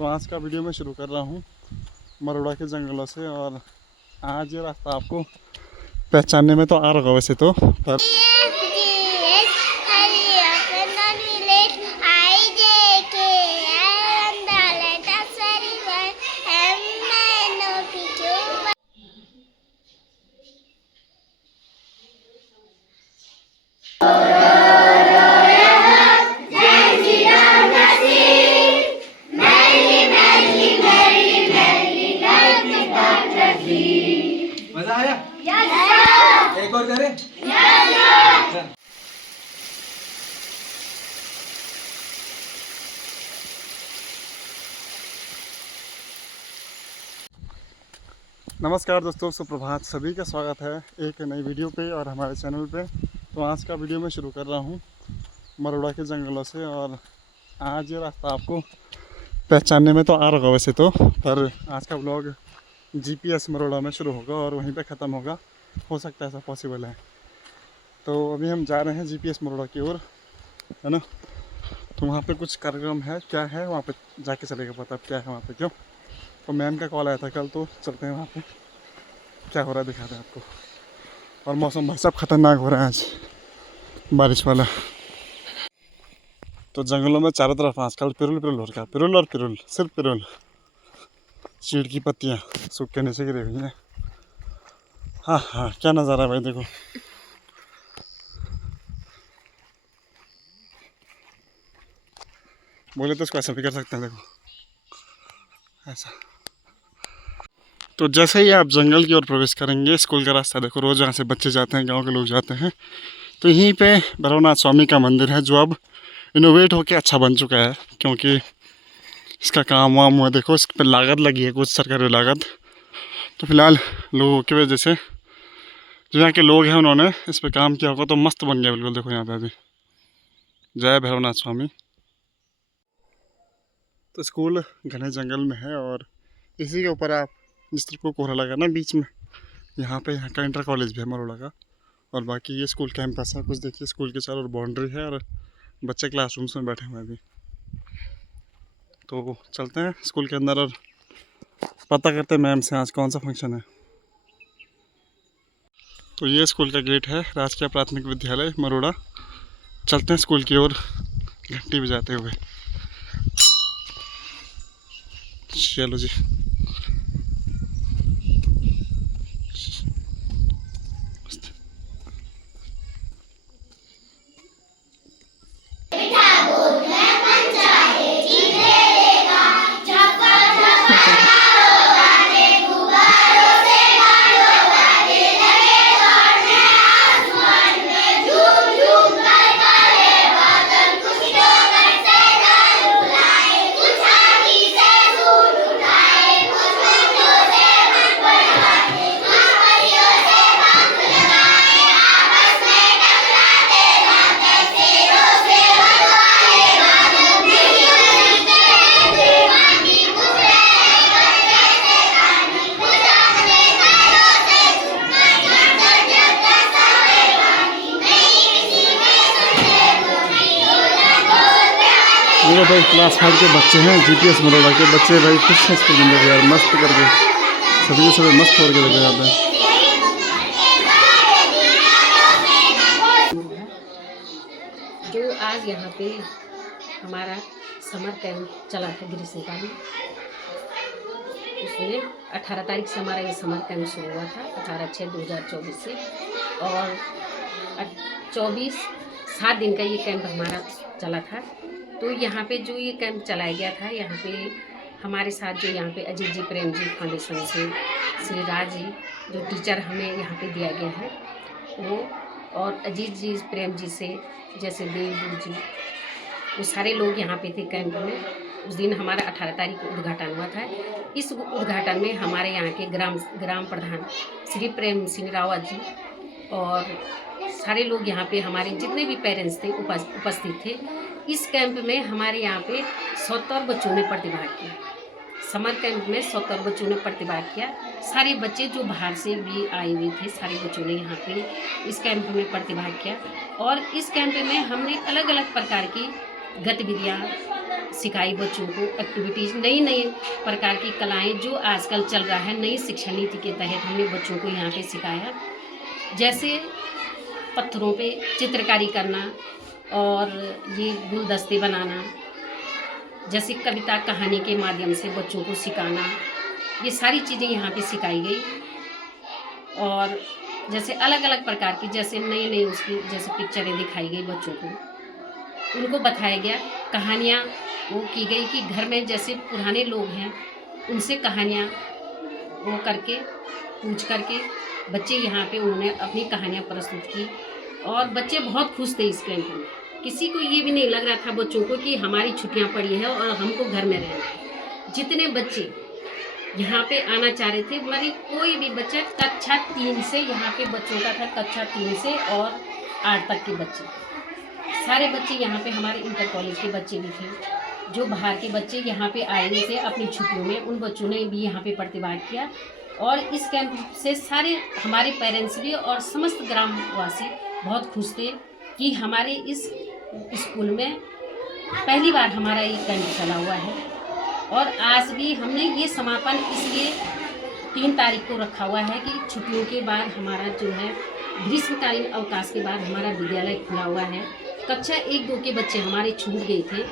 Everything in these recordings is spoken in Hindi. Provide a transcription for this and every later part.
तो आज का वीडियो मैं शुरू कर रहा हूँ मरोड़ा के जंगलों से। और आज ये रास्ता आपको पहचानने में तो आ रहा होगा वैसे तो, पर मजा आया? एक और करें? नमस्कार दोस्तों, सुप्रभात। सभी का स्वागत है एक नई वीडियो पे और हमारे चैनल पे। तो आज का वीडियो मैं शुरू कर रहा हूँ मरोड़ा के जंगलों से। और आज ये रास्ता आपको पहचानने में तो आ रहा होगा वैसे तो, पर आज का व्लॉग GPS मरोड़ा में शुरू होगा और वहीं पे ख़त्म होगा। हो सकता है ऐसा पॉसिबल है। तो अभी हम जा रहे हैं GPS मरोड़ा की ओर, है ना। तो वहाँ पे कुछ कार्यक्रम है, क्या है वहाँ पे जाके चलेगा पता अब क्या है वहाँ पे क्यों। तो मैम का कॉल आया था कल, तो चलते हैं वहाँ पे क्या हो रहा है दिखाते हैं आपको। और मौसम भाई साहब ख़तरनाक हो रहा है आज, बारिश वाला। तो जंगलों में चारों तरफ आजकल पिरुल पिरुल हो रखा है, पिरुल और पिरुल, सिर्फ पिरुल। चीड़ की पत्तियाँ सूख के नीचे गिरी हुई हैं। हाँ हाँ, क्या नज़ारा है भाई, देखो। बोले तो इसको ऐसा भी कर सकते हैं, देखो ऐसा। तो जैसे ही आप जंगल की ओर प्रवेश करेंगे, स्कूल का रास्ता देखो, रोज़ यहाँ से बच्चे जाते हैं, गांव के लोग जाते हैं। तो यहीं पे भैरवनाथ स्वामी का मंदिर है, जो अब इनोवेट होके अच्छा बन चुका है, क्योंकि इसका काम वाम हुआ। देखो इस पर लागत लगी है, कुछ सरकारी लागत। तो फिलहाल लोगों की वजह से, जो यहाँ के लोग हैं, उन्होंने इस पर काम किया होगा, तो मस्त बन गया बिल्कुल। देखो यहाँ पे अभी जय भैरवनाथ स्वामी। तो स्कूल घने जंगल में है और इसी के ऊपर आप जिस तरह को कोहरा लगा ना बीच में, यहाँ का इंटर कॉलेज भी है मरोड़ा का। और बाकी ये स्कूल कैंपस है, कुछ देखिए स्कूल के चारों ओर बाउंड्री है और बच्चे क्लासरूम्स में बैठे हुए हैं अभी। तो चलते हैं स्कूल के अंदर और पता करते हैं मैम से आज कौन सा फंक्शन है। तो ये स्कूल का गेट है, राजकीय प्राथमिक विद्यालय मरोड़ा। चलते हैं स्कूल की ओर घंटी बजाते हुए। चलो जी। ये भाई क्लास 5 के बच्चे हैं, GPS मरोड़ा के बच्चे भाई खुश हैं स्कूल में यार, मस्त करके सभी के सभी मस्त होकर लगे जाते हैं। जो आज यहाँ पे हमारा समर कैंप चला था ग्रीष्मकालीन, उसमें 18 तारीख से हमारा ये समर कैंप शुरू हुआ था, 18/6/2024 से। और 7 दिन का ये कैंप हमारा चला था। तो यहाँ पे जो ये कैंप चलाया गया था, यहाँ पे हमारे साथ जो यहाँ पे अजीत जी प्रेम जी फाउंडेशन से श्री राज जी जो टीचर हमें यहाँ पे दिया गया है वो, और अजीत जी प्रेम जी से जैसे देव जी, वो सारे लोग यहाँ पे थे कैंप में। उस दिन हमारा 18 तारीख को उद्घाटन हुआ था। इस उद्घाटन में हमारे यहाँ के ग्राम प्रधान श्री प्रेम सिंह रावत जी और सारे लोग यहाँ पे, हमारे जितने भी पेरेंट्स थे उपस्थित थे। इस कैंप में हमारे यहाँ पे 70 बच्चों ने प्रतिभाग किया। समर कैंप में 70 बच्चों ने प्रतिभाग किया। सारे बच्चे जो बाहर से भी आए हुए थे, सारे बच्चों ने यहाँ पे इस कैंप में प्रतिभाग किया। और इस कैंप में हमने अलग अलग प्रकार की गतिविधियाँ सिखाई बच्चों को एक्टिविटीज़, नई नई प्रकार की कलाएं जो आजकल चल रहा है, नई शिक्षा नीति के तहत हमने बच्चों को यहाँ पे सिखाया। जैसे पत्थरों पे चित्रकारी करना और ये गुलदस्ते बनाना, जैसे कविता कहानी के माध्यम से बच्चों को सिखाना, ये सारी चीज़ें यहाँ पे सिखाई गई। और जैसे अलग अलग प्रकार की जैसे नई नई उसकी जैसे पिक्चरें दिखाई गई बच्चों को, उनको बताया गया, कहानियाँ वो की गई कि घर में जैसे पुराने लोग हैं उनसे कहानियाँ वो करके पूछ करके बच्चे यहाँ पे उन्होंने अपनी कहानियाँ प्रस्तुत की और बच्चे बहुत खुश थे इस कैंप में। किसी को ये भी नहीं लग रहा था बच्चों को कि हमारी छुट्टियाँ पड़ी हैं और हमको घर में रहना है। जितने बच्चे यहाँ पे आना चाह रहे थे, मतलब कोई भी बच्चा कक्षा 3 से यहाँ पे बच्चों का था, कक्षा 3 से और 8 तक के बच्चे, सारे बच्चे यहाँ पे हमारे इंटर कॉलेज के बच्चे भी थे। जो बाहर के बच्चे यहाँ पे आए हुए थे अपनी छुट्टियों में, उन बच्चों ने भी यहाँ पे प्रतिभाग किया। और इस कैंप से सारे हमारे पेरेंट्स भी और समस्त ग्रामवासी बहुत खुश थे कि हमारे इस स्कूल में पहली बार हमारा ये कैंप चला हुआ है। और आज भी हमने ये समापन इसलिए 3 तारीख को रखा हुआ है कि छुट्टियों के बाद हमारा जो है ग्रीष्मकालीन अवकाश के बाद हमारा विद्यालय खुला हुआ है। कक्षा 1-2 के बच्चे हमारे छूट गए थे,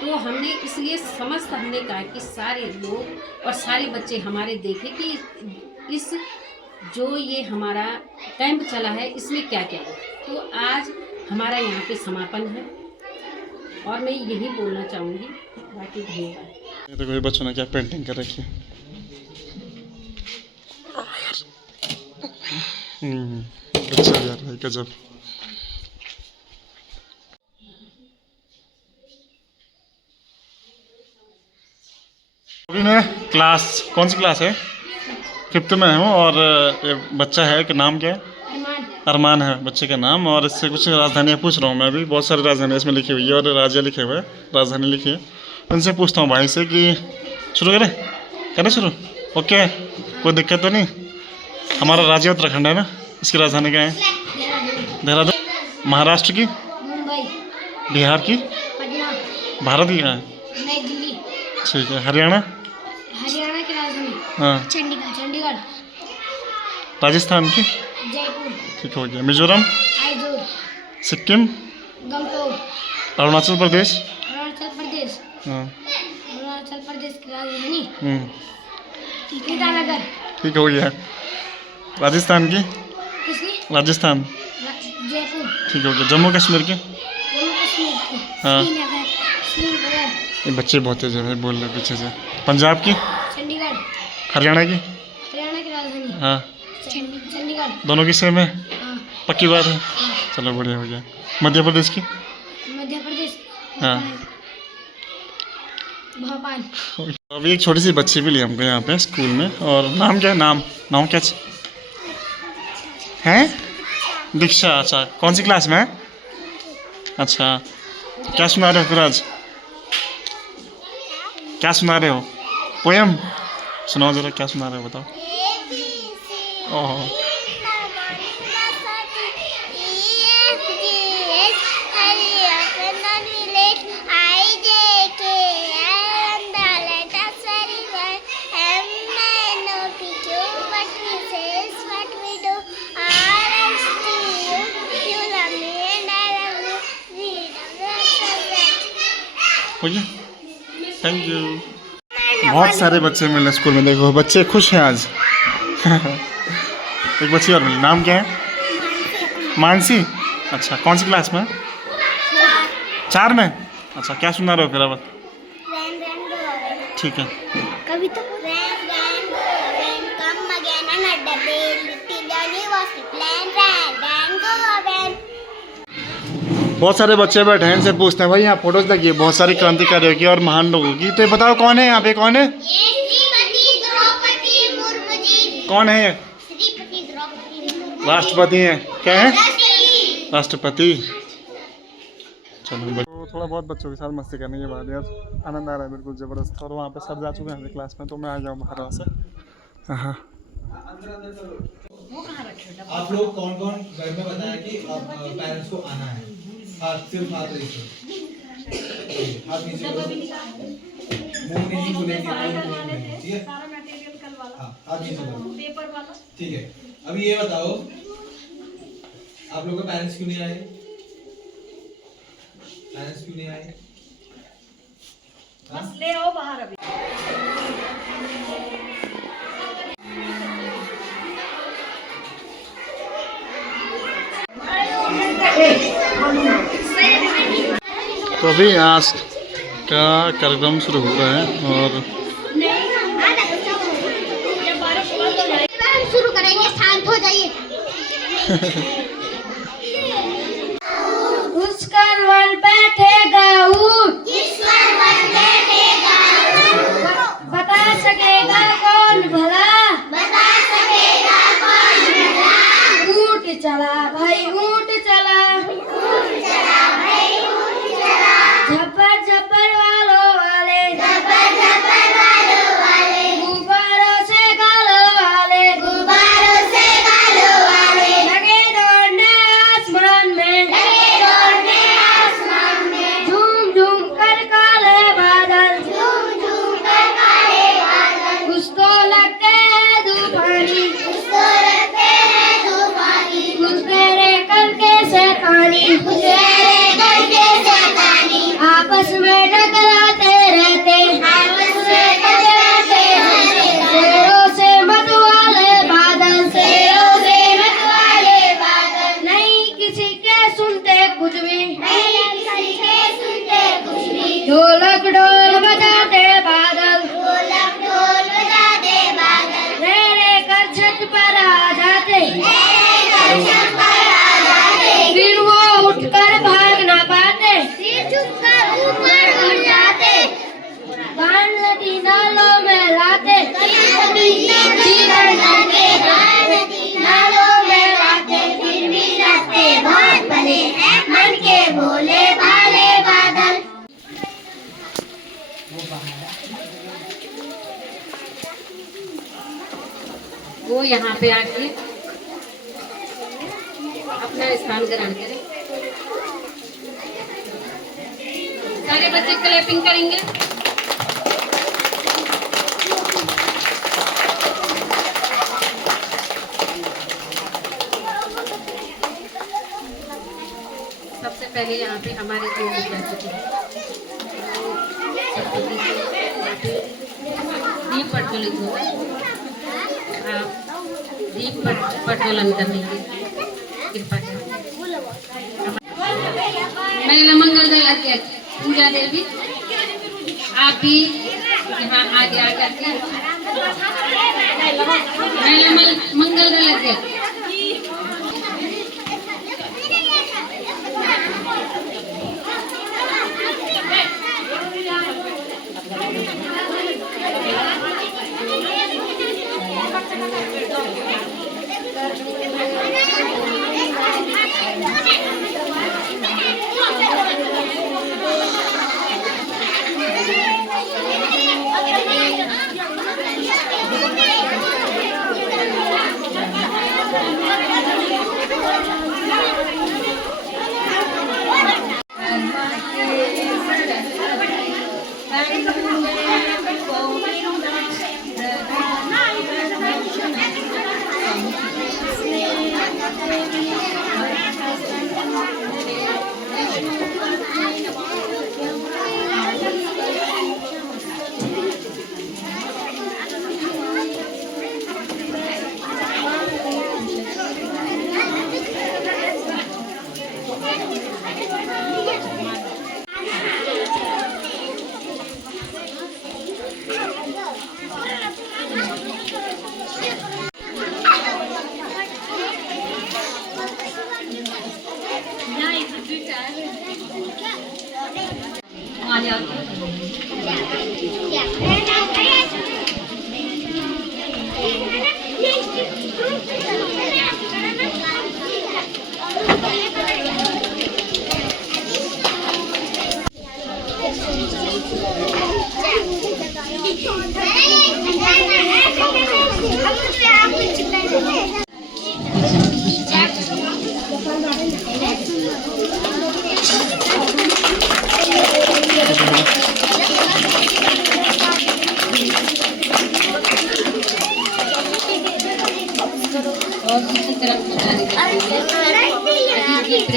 तो हमने इसलिए समस्त हमने कहा कि सारे लोग और सारे बच्चे हमारे देखें कि इस जो ये हमारा कैंप चला है इसमें क्या क्या है। तो आज हमारा यहाँ पे समापन है और मैं यही बोलना चाहूँगी। बाकी धन्यवाद। ये देखो ये बच्चों ने क्या पेंटिंग कर रखी है। अच्छा यार भाई गजब। अभी मैं क्लास कौन सी क्लास है 5th में हूँ और ये बच्चा है कि नाम क्या है? अरमान है बच्चे का नाम। और इससे कुछ राजधानियाँ पूछ रहा हूँ मैं, अभी बहुत सारी राजधानियाँ इसमें लिखी हुई है और राज्य लिखे हुए हैं, राजधानी लिखी है। उनसे पूछता हूँ भाई से कि शुरू करें शुरू? ओके, कोई दिक्कत तो नहीं? हमारा राज्य उत्तराखंड है ना, इसकी राजधानी क्या है? देहरादून। महाराष्ट्र की? मुंबई। बिहार की? पटना। भारत की कहाँ है? नई दिल्ली। ठीक है। हरियाणा? हरियाणा की राजधानी? हाँ। चंडीगढ़। राजस्थान की? जयपुर। ठीक हो गया। मिजोरम? आइजोल। सिक्किम? गंगटोक। अरुणाचल प्रदेश? हाँ। अरुणाचल प्रदेश की राजधानी? ईटानगर। ठीक हो गया। राजस्थान की? किसकी? राजस्थान? जयपुर। ठीक हो गया। जम्मू कश्मीर की? जम्मू कश्मीर की? हाँ। श्रीनगर। ये बच्चे बहुत तेज है भाई, बोल रहे पीछे से। पंजाब की? चंडीगढ़। हरियाणा की? हरियाणा की राजधानी? हाँ। चंडीगढ़। दोनों की सेम है? हाँ। पक्की बात है? हाँ। चलो बढ़िया हो गया। मध्य प्रदेश की? मध्य प्रदेश। हाँ। भोपाल। अभी एक छोटी सी बच्ची भी ली हमको यहाँ पे स्कूल में। और नाम क्या है? नाम क्या है? दीक्षा। अच्छा, कौन सी क्लास में है? अच्छा, क्या सुना रहे हो फिर आज? क्या सुना रहे हो? पोयम सुनाओ जरा, क्या सुना रहे हो बताओ। ओह, हो गया। Thank you. बहुत सारे बच्चे मिले स्कूल में, देखो बच्चे खुश हैं आज। एक बच्ची और मिली, नाम क्या है? मानसी। अच्छा, कौन सी क्लास में? 4 में। अच्छा, क्या सुना रहे हो फिर अब? ठीक है। कविता। बहुत सारे बच्चे बैठे हैं, इनसे पूछते हैं भाई यहाँ फोटोज लगी है बहुत सारी क्रांतिकारियों की और महान लोगों की, तो ये बताओ कौन है यहाँ पे? कौन है? कौन है ये? राष्ट्रपति हैं। क्या है? राष्ट्रपति। चलो तो थोड़ा बहुत बच्चों के साथ मस्ती करने के बाद यार आनंद आ रहा है बिल्कुल ज़बरदस्त। और वहाँ पे सब जा चुके हैं क्लास में, तो मैं आ जाऊँ बाहर वहाँ से। हाँ। आप लोग कौन कौन घर में बताया कि पेरेंट्स को आना है? हाथ सिर्फ हाथ रजिस्टर। हाथ नीचे करो, मुंह नहीं खुलेंगे, ठीक है? हाँ, हाथ नीचे करो, ठीक है। अभी ये बताओ, आप लोगों के पेरेंट्स क्यों नहीं आए? पेरेंट्स क्यों नहीं आए? बस ले आओ बाहर अभी। तो अभी आज का कार्यक्रम शुरू हो रहा है और शुरू करेंगे, शांत हो जाइए। उसका वन बैठेगा ऊंट, बता सकेगा कौन भला, ऊंट चला भाई ऊंट चला, झप्पर झप्पर वालों वाले, गुब्बारों से गालों वाले, लगे दौड़ने आसमान में, झूम झूम कर काले बादल, उसको लगते हैं तूफानी, घुसपैठे करके शैतानी, आपस में टकराते रहते, शेरों से मतवाले बादल, नहीं किसी के सुनते कुछ भी, ढोलक ढोल बजाते बादल, रे कर छत पर आ जाते, फिर वो उठकर भाग ना पाते, बाण नदी नालों में लाते, नालों में लाते, फिर भी रास्ते बहुत भले हैं, मन के भोले भाले बादल। वो यहाँ पे आके अपना स्थान ग्रहण करें। सारे बच्चे क्लैपिंग करेंगे। सबसे पहले यहाँ पे हमारे जो विद्यार्थी हैं दीप प्रज्वलित होगा। दीप प्रज्वलन करने की कृपा करें। महिला मंगल दल अध्यक्ष पूजा देवी, आप भी यहाँ आगे आकर के महिला मंगल दल अध्यक्ष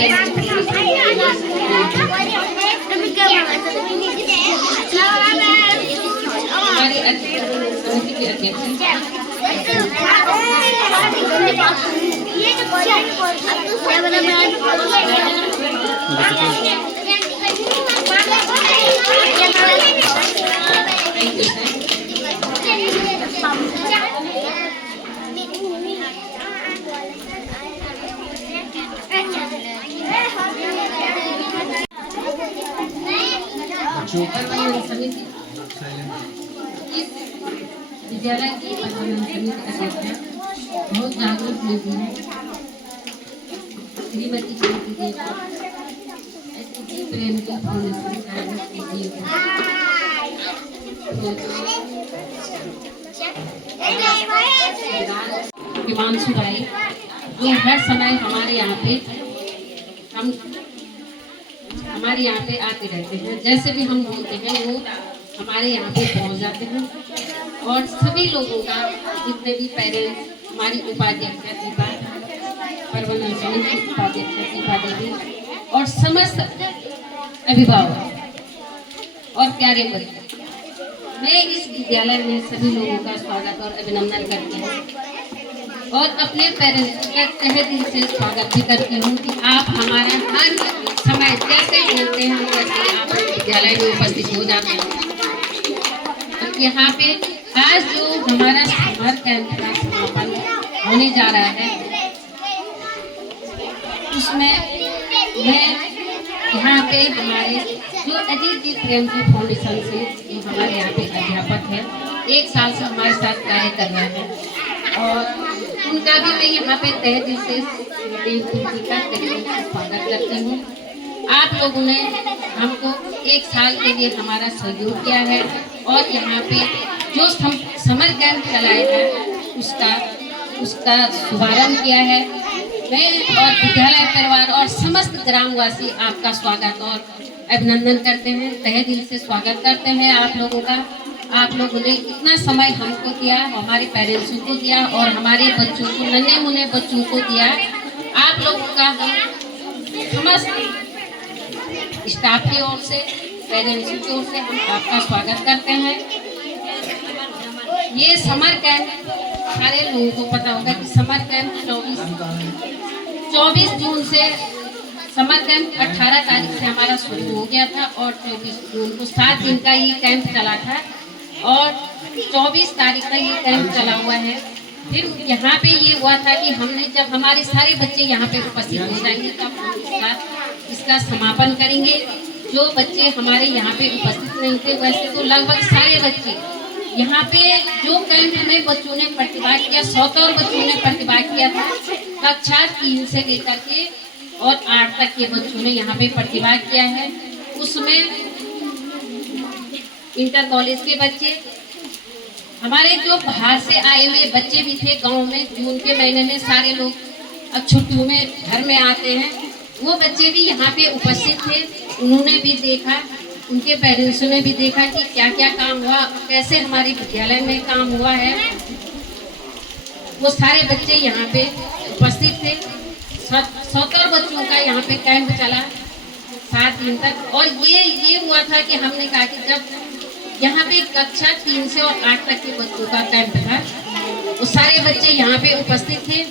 हमारी समिति के अध्यक्ष समिति इस विद्यालय की प्रबंधन समिति अध्यक्ष बहुत जागरूक हुई है श्रीमती कीर्ति देवी प्रेम की फाउंडेशन हिमांशु भाई जो हर समय हमारे यहाँ पे आते रहते हैं। जैसे भी हम बोलते हैं वो हमारे यहाँ पे पहुँच जाते हैं और सभी लोगों का जितने भी पेरेंट्स हमारी उपाध्यक्ष दीपा प्रबंधन समिति उपाध्यक्ष दीपा देवी और समस्त अभिभावक और प्यारे बच्चे, मैं इस विद्यालय में सभी लोगों का स्वागत और अभिनंदन करती हूँ और अपने पेरेंट्स का तहे दिल से स्वागत भी करती हूँ कि आप हमारा हर समय जैसे बोलते हैं वैसे आप विद्यालय में उपस्थित हो जाते हैं। यहाँ पे आज जो हमारा समर कैंप का समापन होने जा रहा है उसमें मैं यहाँ पे हमारे जो अजीत जी प्रेम जी फाउंडेशन से जो हमारे यहाँ पे अध्यापक है 1 साल से हमारे साथ कार्य कर रहे हैं और उनका भी मैं यहाँ पे तहे दिल से स्वागत करती हूँ। आप लोगों ने हमको 1 साल के लिए हमारा सहयोग किया है और यहाँ पे जो समर कैंप चलाया है उसका शुभारंभ किया है। मैं और विद्यालय परिवार और समस्त ग्रामवासी आपका स्वागत और अभिनंदन करते हैं, तहे दिल से स्वागत करते हैं आप लोगों का। आप लोगों ने इतना समय हमको दिया, हमारे पेरेंट्स को दिया और हमारे बच्चों को, नन्हे मुन्ने बच्चों को दिया। आप लोगों का हम समस्त स्टाफ की ओर से, पेरेंट्स की ओर से हम आपका स्वागत करते हैं। ये समर कैंप सारे लोगों को पता होगा कि समर कैंप 24 जून से समर कैंप 18 तारीख से हमारा शुरू हो गया था और 24 जून को 7 दिन का ये कैंप चला था और 24 तारीख का ये कैंप चला हुआ है। फिर यहाँ पे ये हुआ था कि हमने जब हमारे सारे बच्चे यहाँ पे उपस्थित हो जाएंगे तो हम इसका समापन करेंगे। जो बच्चे हमारे यहाँ पे उपस्थित नहीं थे वैसे तो लगभग सारे बच्चे यहाँ पे जो कैंप में बच्चों ने प्रतिभाग किया, 100 बच्चों ने प्रतिभाग किया था। कक्षा 3 से लेकर के और 8 तक के बच्चों ने यहाँ पे प्रतिभाग किया है। उसमें इंटर कॉलेज के बच्चे, हमारे जो बाहर से आए हुए बच्चे भी थे गांव में, जून के महीने में सारे लोग अब छुट्टियों में घर में आते हैं, वो बच्चे भी यहाँ पे उपस्थित थे। उन्होंने भी देखा, उनके पेरेंट्स ने भी देखा कि क्या क्या काम हुआ, कैसे हमारे विद्यालय में काम हुआ है। वो सारे बच्चे यहाँ पे उपस्थित थे। 70 बच्चों का यहाँ पे कैंप चला 7 दिन तक और ये हुआ था कि हमने कहा कि जब यहाँ पे कक्षा 3 से और 8 तक के बच्चों का कैंप था, वो सारे बच्चे यहाँ पे उपस्थित थे।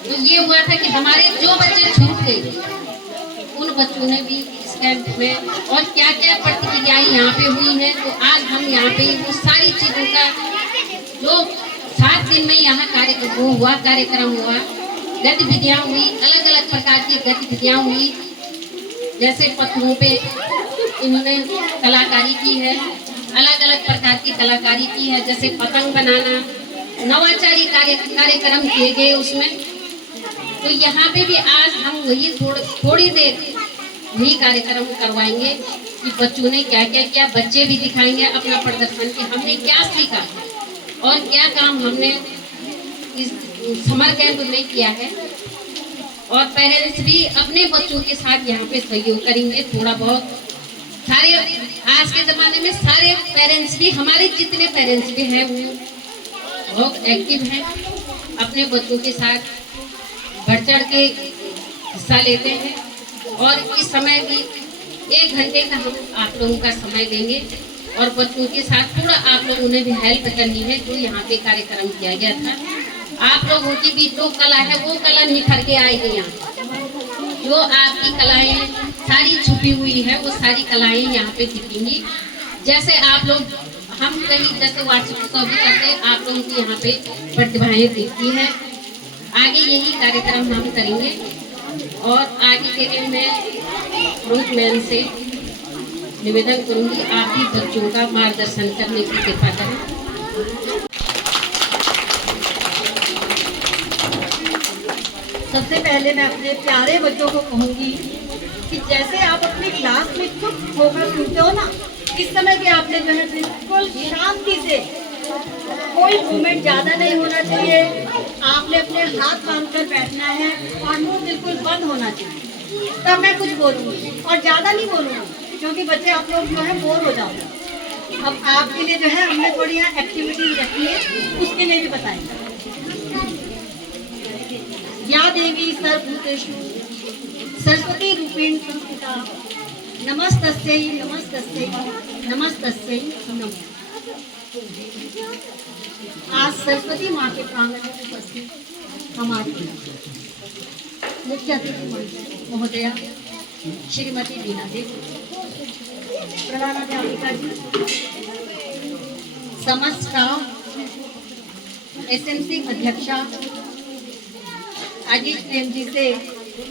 तो ये हुआ था कि हमारे जो बच्चे छूट गए उन बच्चों ने भी इस कैंप में और क्या क्या प्रतिक्रियाएं यहाँ पे हुई हैं, तो आज हम यहाँ पे वो सारी चीज़ों का जो 7 दिन में यहाँ कार्यक्रम हुआ, गतिविधियाँ हुई, अलग अलग प्रकार की गतिविधियाँ हुई। जैसे पत्थरों पे इन्होंने कलाकारी की है, अलग अलग प्रकार की कलाकारी की है, जैसे पतंग बनाना, नवाचारी कार्यक्रम किए गए उसमें। तो यहाँ पे भी आज हम वही थोड़ी देर वही कार्यक्रम करवाएंगे कि बच्चों ने क्या क्या किया। बच्चे भी दिखाएंगे अपना प्रदर्शन कि हमने क्या सीखा और क्या काम हमने इस समर कैंप में किया है। और पेरेंट्स भी अपने बच्चों के साथ यहाँ पे सहयोग करेंगे थोड़ा बहुत। सारे आज के ज़माने में सारे पेरेंट्स भी, हमारे जितने पेरेंट्स भी हैं वो बहुत एक्टिव हैं, अपने बच्चों के साथ बढ़ चढ़ के हिस्सा लेते हैं। और इस समय भी 1 घंटे का हम आप लोगों का समय देंगे और बच्चों के साथ थोड़ा आप लोगों ने भी हेल्प करनी है। जो यहाँ पे कार्यक्रम किया गया था, आप लोगों के बीच जो कला है वो कला निखर के आएगी। यहाँ जो आपकी कलाएं सारी छुपी हुई है वो सारी कलाएं यहाँ पे दिखेंगी। जैसे आप लोग हम कहीं जैसे वार्षिक उत्सव भी करते हैं, आप लोगों की यहाँ पे प्रतिभाएं दिखती हैं। आगे यही कार्यक्रम हम करेंगे और आगे के लिए मैं रोज मैम से निवेदन करूंगी आप भी बच्चों का मार्गदर्शन करने की कृपा करें। सबसे पहले मैं अपने प्यारे बच्चों को कहूंगी कि जैसे आप अपनी क्लास में चुप होकर सुनते हो ना, इस समय भी आपने जो है बिल्कुल शांति से, कोई मूवमेंट ज़्यादा नहीं होना चाहिए। आपने अपने हाथ बांध कर बैठना है और मुंह बिल्कुल बंद होना चाहिए। तब मैं कुछ बोलूँगी और ज़्यादा नहीं बोलूँगी क्योंकि बच्चे आप लोग जो है बोर हो जाओगे। अब आपके लिए जो है हमने थोड़ी यहाँ एक्टिविटी रखी है, उसके लिए भी बताएंगे। या देवी सर्वभूतेषु सरस्वती रूपेण संस्थिता नमस्तस्यै नमस्तस्यै नमस्तस्यै नमो। आज सरस्वती माँ के प्रांगण में उपस्थित हमारी मुख्य अतिथि महोदया श्रीमती बीना देवी, प्रधानाध्यापिका जी, समस्त स्टाफ, SMC अध्यक्षा अजीत प्रेम जी से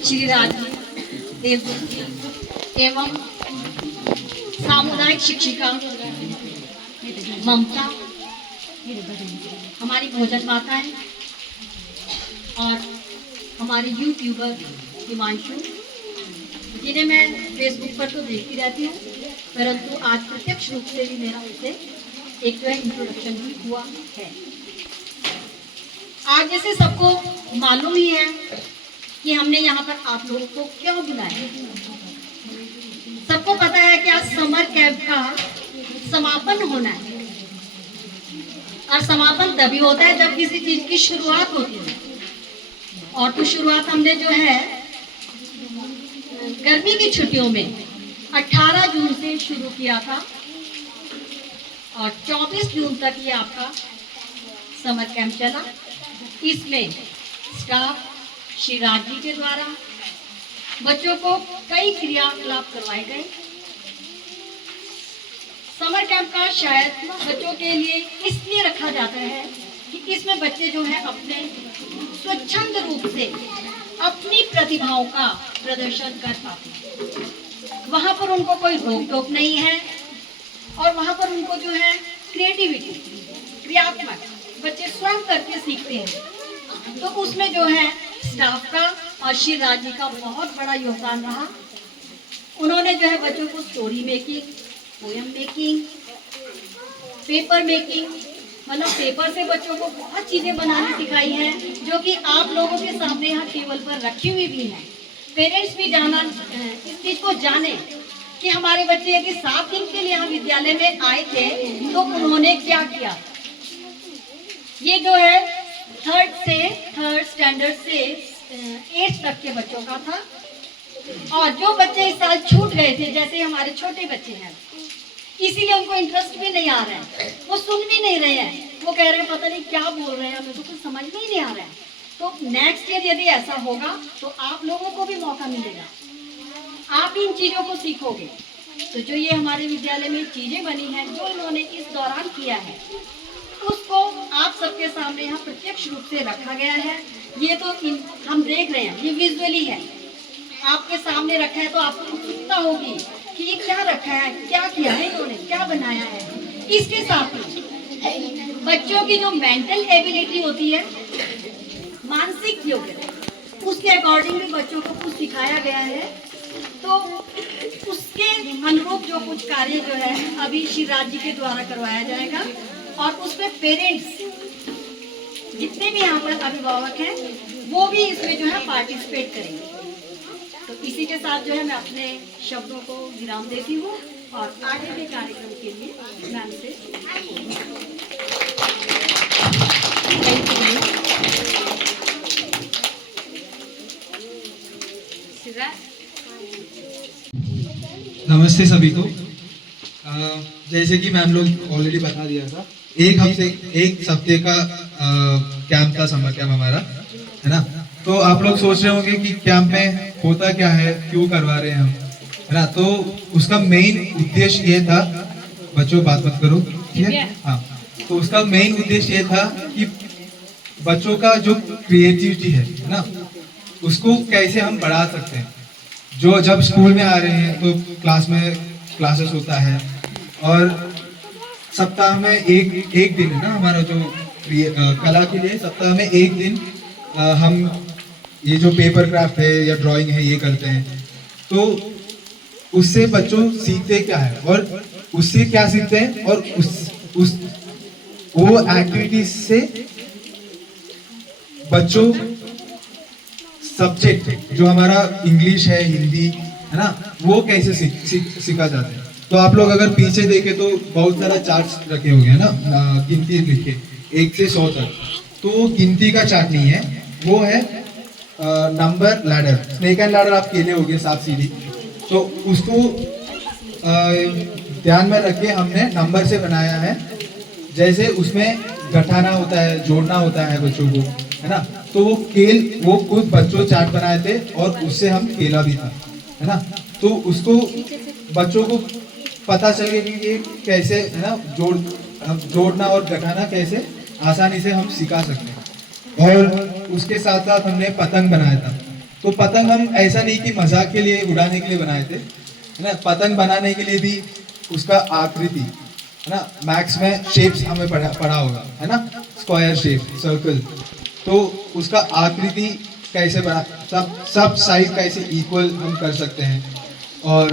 श्री राजीव देव जी एवं सामुदायिक शिक्षिका ममता, हमारी भोजन माताएं और हमारे यूट्यूबर हिमांशु, जिन्हें मैं फेसबुक पर तो देखती रहती हूँ, परंतु आज प्रत्यक्ष रूप से भी मेरा उनसे एक जो है इंट्रोडक्शन भी हुआ है। आज जैसे सबको मालूम ही है कि हमने यहाँ पर आप लोगों को क्यों बुलाया। सबको पता है कि आज समर कैंप का समापन होना है और समापन तभी होता है जब किसी चीज की शुरुआत होती है। और तो शुरुआत हमने जो है गर्मी की छुट्टियों में 18 जून से शुरू किया था और 24 जून तक ये आपका समर कैंप चला। इसमें स्टाफ श्री राज जी के द्वारा बच्चों को कई क्रियाकलाप करवाए गए। समर कैंप का शायद बच्चों के लिए इसलिए रखा जाता है कि इसमें बच्चे जो है अपने स्वच्छंद रूप से अपनी प्रतिभाओं का प्रदर्शन कर पाते हैं। वहाँ पर उनको कोई रोक टोक नहीं है और वहाँ पर उनको जो है क्रिएटिविटी, क्रियात्मक बच्चे स्वयं करके सीखते हैं। तो उसमें जो है स्टाफ का और श्री राज जी का बहुत बड़ा योगदान रहा। उन्होंने जो है बच्चों को story making, poem making, paper making, मतलब पेपर से बच्चों को बहुत चीज़ें बनानी सिखाई हैं जो कि आप लोगों के सामने यहाँ टेबल पर रखी हुई भी हैं। पेरेंट्स भी जाना इस चीज़ को जाने कि हमारे बच्चे यदि 7 दिन के लिए यहाँ विद्यालय में आए थे तो उन्होंने क्या किया। ये जो है 3rd स्टैंडर्ड से 8th तक के बच्चों का था। और जो बच्चे इस साल छूट गए थे, जैसे हमारे छोटे बच्चे हैं, इसीलिए उनको इंटरेस्ट भी नहीं आ रहा है, वो सुन भी नहीं रहे हैं, वो कह रहे हैं पता नहीं क्या बोल रहे हैं, मेरे को कुछ समझ में ही नहीं आ रहा है। तो नेक्स्ट ईयर यदि ऐसा होगा तो आप लोगों को भी मौका मिलेगा, आप इन चीज़ों को सीखोगे। तो जो ये हमारे विद्यालय में चीज़ें बनी हैं, जो इन्होंने इस दौरान किया है, उसको आप सबके सामने यहाँ प्रत्यक्ष रूप से रखा गया है। ये तो हम देख रहे हैं, ये विजुअली है, आपके सामने रखा है, तो आपको उत्सुकता होगी कि ये क्या रखा है, क्या किया है इन्होंने, क्या बनाया है। इसके साथ ही बच्चों की जो मेंटल एबिलिटी होती है, मानसिक योग्यता, उसके अकॉर्डिंग भी बच्चों को कुछ सिखाया गया है। तो उसके अनुरूप जो कुछ कार्य जो है अभी श्री राज जी के द्वारा करवाया जाएगा और उसमें पेरेंट्स जितने भी यहाँ पर अभिभावक हैं वो भी इसमें जो है पार्टिसिपेट करेंगे। तो इसी के साथ जो है मैं अपने शब्दों को विराम देती हूँ और आगे के कार्यक्रम के लिए मैम से नमस्ते सभी को। जैसे कि मैम लोग ऑलरेडी बता दिया था, एक हफ्ते का कैंप था, समर कैंप हमारा, है ना। तो आप लोग सोच रहे होंगे कि कैंप में होता क्या है, क्यों करवा रहे हैं हम, है ना। तो उसका मेन उद्देश्य ये था, बच्चों बात मत करो, ठीक है। हाँ, तो उसका मेन उद्देश्य ये था कि बच्चों का जो क्रिएटिविटी है ना, उसको कैसे हम बढ़ा सकते हैं। जो जब स्कूल में आ रहे हैं तो क्लास में क्लासेस होता है, और सप्ताह में एक दिन है ना हमारा जो कला के लिए, सप्ताह में एक दिन हम ये जो पेपर क्राफ्ट है या ड्राइंग है ये करते हैं। तो उससे बच्चों सीखते क्या है और उससे क्या सीखते हैं, और वो एक्टिविटीज से बच्चों सब्जेक्ट जो हमारा इंग्लिश है, हिंदी है ना, वो कैसे सीखा जाता है। तो आप लोग अगर पीछे देखें तो बहुत सारा चार्ट्स रखे हुए हैं ना, गिनती लिखे 1 से 100 तक। तो वो गिनती का चार्ट नहीं है, वो है number ladder, snake and ladder आप खेले होंगे, सांप सीढ़ी। तो उसको ध्यान में रख के हमने नंबर से बनाया है। जैसे उसमें घटाना होता है, जोड़ना होता है बच्चों को, है ना। तो वो खुद बच्चों चार्ट बनाए थे और उससे हम खेला भी था, है ना। तो उसको बच्चों को पता चल गया कि ये कैसे, है ना, जोड़ना और घटाना कैसे आसानी से हम सिखा सकते हैं। और उसके साथ साथ हमने पतंग बनाया था। तो पतंग हम ऐसा नहीं कि मजाक के लिए, उड़ाने के लिए बनाए थे, है ना। पतंग बनाने के लिए भी उसका आकृति, है ना, मैथ्स में शेप्स हमें पढ़ा होगा, है ना, स्क्वायर शेप, सर्कल। तो उसका आकृति कैसे बना, सब साइज कैसे इक्वल हम कर सकते हैं। और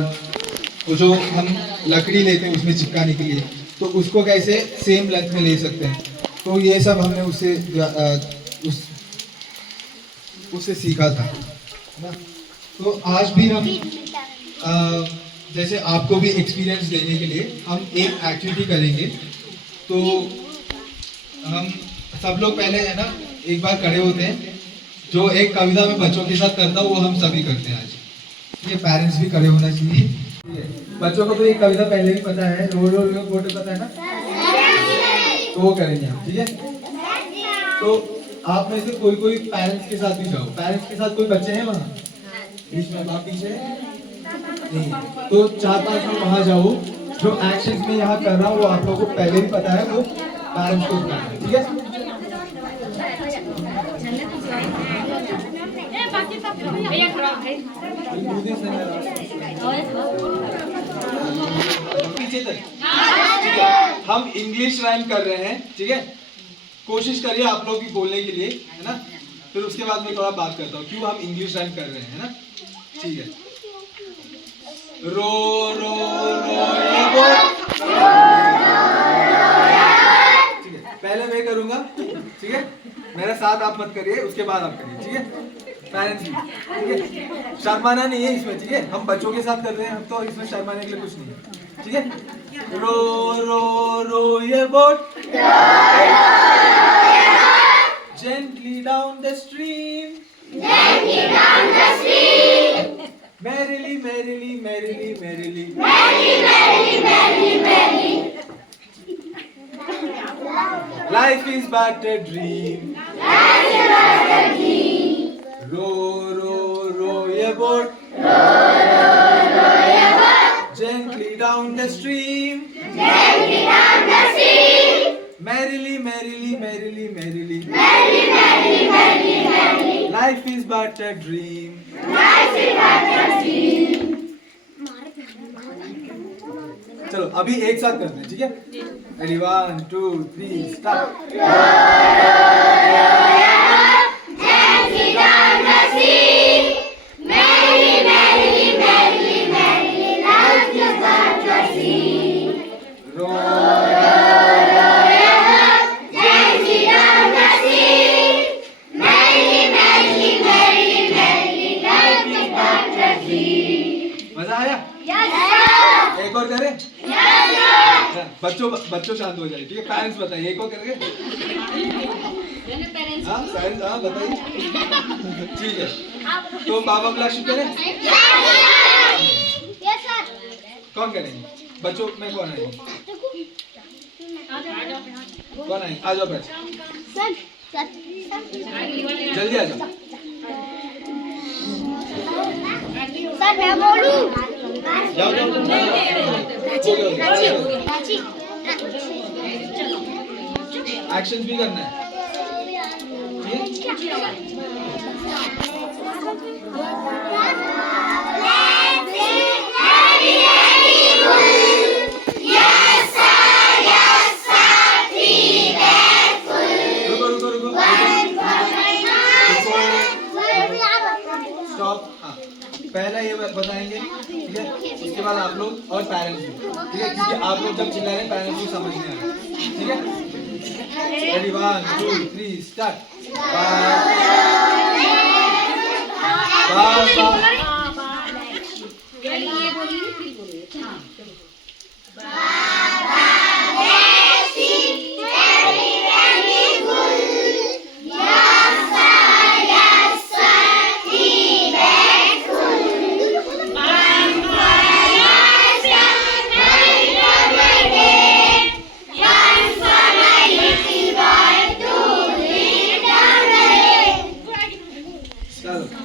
वो जो हम लकड़ी लेते हैं उसमें चिपकाने के लिए, तो उसको कैसे सेम लेंथ में ले सकते हैं। तो ये सब हमने उससे सीखा था, है ना। तो आज भी हम जैसे आपको भी एक्सपीरियंस देने के लिए हम एक एक्टिविटी करेंगे। तो हम सब लोग पहले, है ना, एक बार खड़े होते हैं। जो एक कविता में बच्चों के साथ करता हूँ वो हम सभी करते हैं आज। ये पेरेंट्स भी खड़े होना चाहिए। बच्चों को तो ये कविता पहले भी पता है, रो रो रो बोटे पता है ना, तो वो करेंगे हम, ठीक है। तो आप में से कोई पेरेंट्स के साथ भी जाओ। पेरेंट्स के साथ कोई बच्चे हैं वहाँ बीच में, आप पीछे नहीं, तो 4-5 लोग वहाँ जाओ। जो एक्शन में यहाँ कर रहा हूँ वो आप लोगों को पहले भी पता है, वो पेरेंट्स को करना है, ठीक है। पीछे तक हम इंग्लिश राइम कर रहे हैं, ठीक है। कोशिश करिए आप लोग भी बोलने के लिए, है ना। फिर उसके बाद मैं थोड़ा बात करता हूँ क्यों हम इंग्लिश राइम कर रहे हैं, है ना, ठीक है। रो रो रो ठीक है, पहले मैं करूंगा, ठीक है। मेरा साथ आप मत करिए, उसके बाद आप करिए, ठीक है। पेरेंट्स भी, ठीक है, शर्माना नहीं है इसमें, ठीक है। हम बच्चों के साथ कर रहे हैं, हम तो इसमें शर्माने के लिए कुछ नहीं है, ठीक है। रो रो रो ये boat gently down the stream, Gently down the stream, merrily merrily merrily merrily merrily, merrily, merrily, merrily. life is but a dream. Life is but a dream. Row row row your boat Row, row, row your boat gently down the stream, gently down the stream. merrily merrily merrily merrily Merrily, merrily, merrily, merrily. life is but a dream. Life is but a dream. चलो अभी एक साथ करते हैं, ठीक है। Ready 1 2 3 start. Gently down the stream, merrily, merrily, merrily, merrily, life is but a dream. Row Gently down the stream, merrily, merrily, merrily, merrily, life is but a dream. मजा आया? Yes, sir. एक और करें? Yes, sir. बच्चों शांत हो जाए, ठीक है। पेरेंट्स बताइए, एक और करेंगे? हाँ पेरेंट्स, हाँ बताइए, ठीक है। तो बाबा ब्लास्ट करें? Yes, sir. Yes, sir. कौन करेंगे? बच्चों में कौन आएंगे? कौन आएंगे? आ जाओ बच्चे, जल्दी आ जाओ। सर मैं बोलूं। जाओ जाओ एक्शन भी करना है। रुको रुको रुको स्टॉप। हाँ, पहला ये बताएंगे, ठीक है, उसके बाद आप लोग और पेरेंट्स भी, ठीक है, क्योंकि आप लोग जब चिल्ला रहे हैं पेरेंट्स को समझ नहीं आ रहा, ठीक है। Ready 1 2 3 start.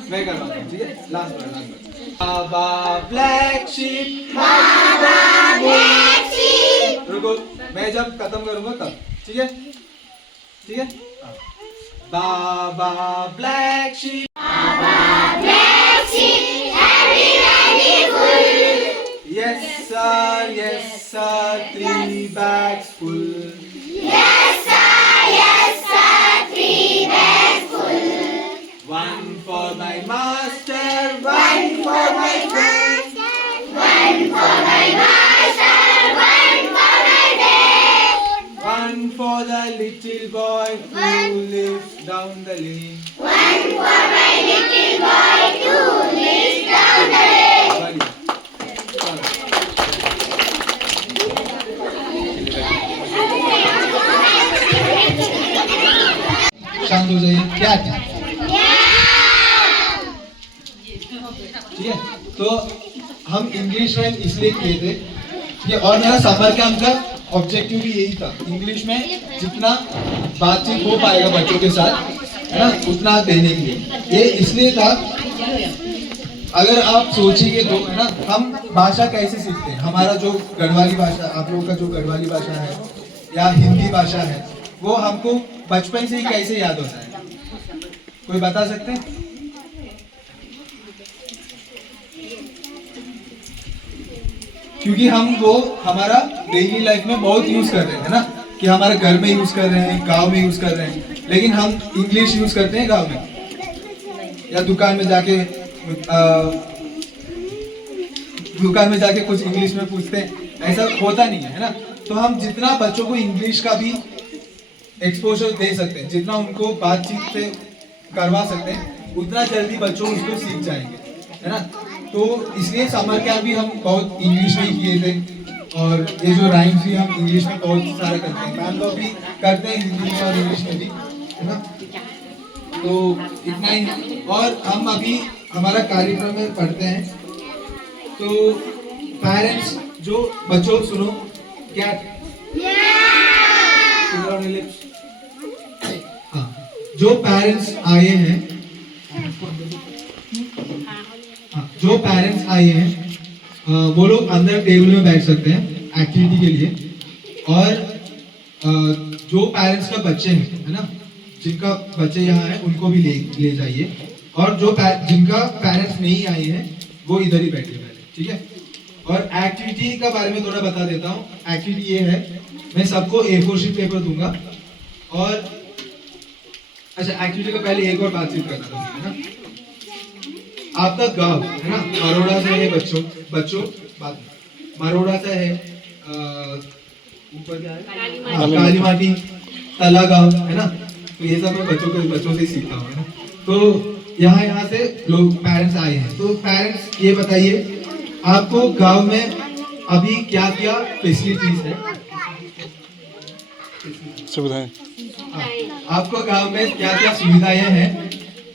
मैं करवाता हूँ, ठीक है, लास्ट बार। बाबा ब्लैक शीप, रुको, मैं जब खत्म करूंगा तब, ठीक है, ठीक है। Baa baa black sheep, yes sir 3 bags full, one for my master, one for my friend, one for the little boy who lives down the lane, बढ़िया, चलो। शांत हो जाइए, क्या ठीक है। तो हम इंग्लिश में इसलिए किए थे, ठीक है, और मेरा समर कैंप का ऑब्जेक्टिव भी यही था, इंग्लिश में जितना बातचीत हो पाएगा बच्चों के साथ, है ना, उतना देने के लिए। ये इसलिए था, अगर आप सोचिए तो, है ना, हम भाषा कैसे सीखते हैं, हमारा जो गढ़वाली भाषा, आप लोगों का जो गढ़वाली भाषा है या हिंदी भाषा है, वो हमको बचपन से ही कैसे याद होता है, कोई बता सकते हैं? क्योंकि हम वो हमारा डेली लाइफ में बहुत यूज कर रहे हैं ना, कि हमारे घर में यूज कर रहे हैं, गांव में यूज कर रहे हैं, लेकिन हम इंग्लिश यूज करते हैं गांव में, या दुकान में जाके कुछ इंग्लिश में पूछते हैं, ऐसा होता नहीं है ना। तो हम जितना बच्चों को इंग्लिश का भी एक्सपोजर दे सकते हैं, जितना उनको बातचीत से करवा सकते हैं, उतना जल्दी बच्चों उसको सीख जाएंगे, है ना। तो इसलिए समर कैंप भी हम बहुत इंग्लिश में ही किए थे, और ये जो राइम्स भी हम इंग्लिश में बहुत सारे करते हैं, मैम लोग भी करते हैं हिंदी में और इंग्लिश में भी, है ना। तो इतना ही, और हम अभी हमारा कार्यक्रम में पढ़ते हैं। तो पेरेंट्स जो बच्चों सुनो, क्या हाँ, जो पेरेंट्स आए हैं, जो पेरेंट्स आए हैं वो लोग अंदर टेबल में बैठ सकते हैं एक्टिविटी के लिए, और जो पेरेंट्स का बच्चे हैं, है ना, जिनका बच्चे यहाँ हैं उनको भी ले जाइए, और जो जिनका पेरेंट्स नहीं आए हैं वो इधर ही बैठे पहले, ठीक है। और एक्टिविटी का बारे में थोड़ा बता देता हूँ। एक्टिविटी ये है, मैं सबको A4 शीट पेपर दूंगा, और अच्छा एक्टिविटी का पहले एक और बातचीत करना था, है ना। आपका गांव है ना, मरोड़ा से है बच्चों बात मरोड़ा से है, ऊपर क्या है, काली माटी तला गांव, है ना। तो ये सब मैं बच्चों से सीखता हूँ, है ना। तो यहाँ से लोग पेरेंट्स आए हैं, तो पेरेंट्स ये बताइए आपको गांव में अभी क्या क्या फैसिलिटीज है, सुविधाएं, आपको गांव में क्या क्या सुविधाएं हैं,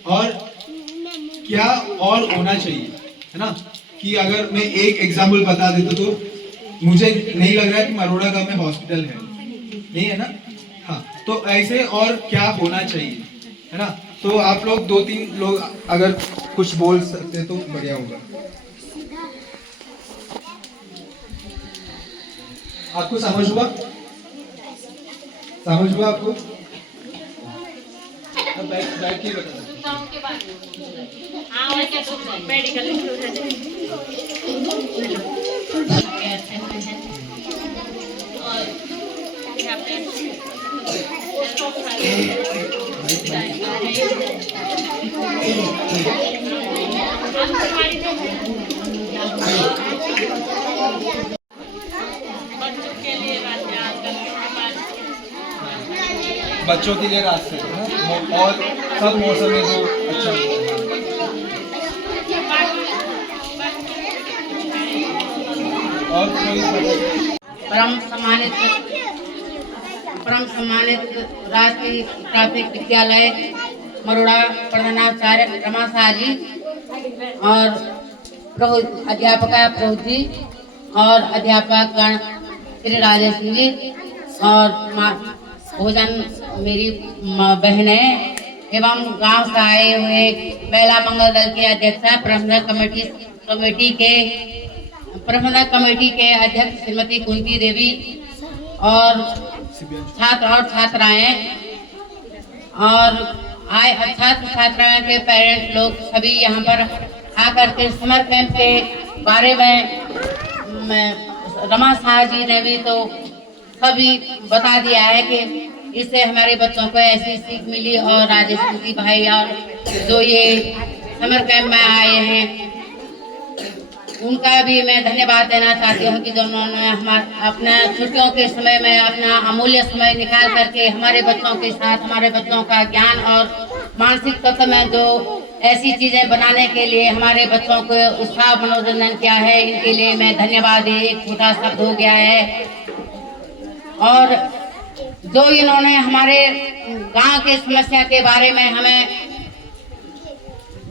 और क्या और होना चाहिए, है ना, कि अगर मैं एक एग्जाम्पल बता देता तो मुझे नहीं लग रहा है कि मरोड़ा गांव में हॉस्पिटल है, नहीं है ना? हाँ, तो ऐसे और क्या होना चाहिए, है ना? तो आप लोग 2-3 लोग अगर कुछ बोल सकते तो बढ़िया होगा। आपको समझ हुआ? समझ हुआ आपको? बैठ के बता। बच्चों के लिए रास्ते और सब मौसम में जो अच्छा और परम सम्मानित राष्ट्रीय प्राथमिक विद्यालय मरोड़ा प्रधानाचार्य रमा शाह जी और अध्यापका प्रभु जी और अध्यापक गण श्री राजेश जी और भोजन मेरी बहनें एवं गांव से आए हुए महिला मंगल दल के अध्यक्षा प्रबंधक कमेटी के अध्यक्ष श्रीमती कुंती देवी और छात्र और छात्राएं और छात्र छात्राओं के पेरेंट्स लोग सभी यहाँ पर आकर के समर कैंप के बारे में रमा शाह जी ने भी तो सभी बता दिया है कि इससे हमारे बच्चों को ऐसी सीख मिली और राजेश भाई और जो ये समर कैंप में आए हैं उनका भी मैं धन्यवाद देना चाहती हूँ कि जो उन्होंने अपने छुट्टियों के समय में अपना अमूल्य समय निकाल करके हमारे बच्चों के साथ हमारे बच्चों का ज्ञान और मानसिक तत्व में जो ऐसी चीजें बनाने के लिए हमारे बच्चों को उत्साह मनोरंजन किया है, इनके लिए मैं धन्यवाद एक छोटा शब्द हो गया है। और जो इन्होंने हमारे गांव के समस्या के बारे में हमें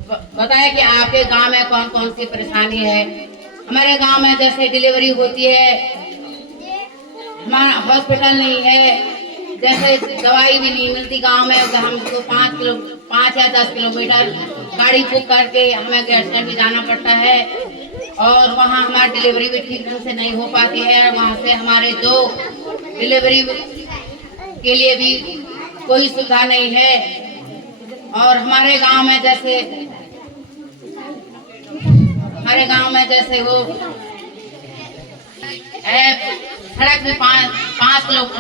बताया कि आपके गांव में कौन कौन सी परेशानी है। हमारे गांव में जैसे डिलीवरी होती है, हमारा हॉस्पिटल नहीं है, जैसे दवाई भी नहीं मिलती गांव में, हमको 5 या 10 किलोमीटर गाड़ी बुक करके हमें गैरसैंण भी जाना पड़ता है और वहाँ हमारी डिलीवरी भी ठीक ढंग से नहीं हो पाती है। वहाँ से हमारे जो डिलीवरी के लिए भी कोई सुविधा नहीं है। और हमारे गांव में जैसे वो है सड़क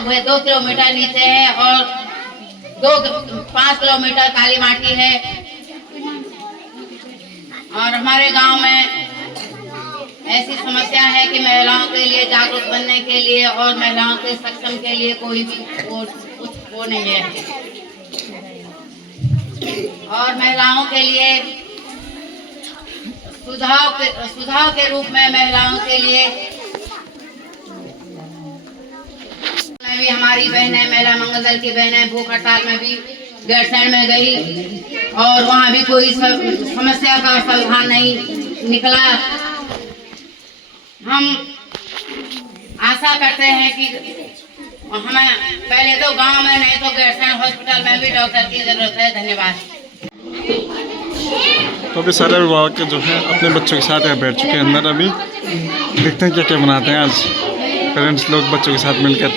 में 2 किलोमीटर नीचे है और 5 किलोमीटर काली माटी है। और हमारे गांव में ऐसी समस्या है कि महिलाओं के लिए जागरूक बनने के लिए और महिलाओं के सक्षम के लिए कोई भी वो नहीं है। और महिलाओं के लिए सुझाव के रूप में महिलाओं के लिए भी हमारी बहनें महिला मंगल दल की बहनें भूख हड़ताल में भी गैरसैंण में गई और वहाँ भी कोई समस्या का समाधान नहीं निकला। हम आशा करते हैं कि हमें पहले तो गांव में नहीं तो गैरसैंण हॉस्पिटल में भी डॉक्टर की जरूरत है। धन्यवाद। तो अभी सारे अभिभावक जो है अपने बच्चों के साथ यहाँ बैठ चुके हैं अंदर। अभी देखते हैं क्या क्या बनाते हैं आज पेरेंट्स लोग बच्चों के साथ मिलकर।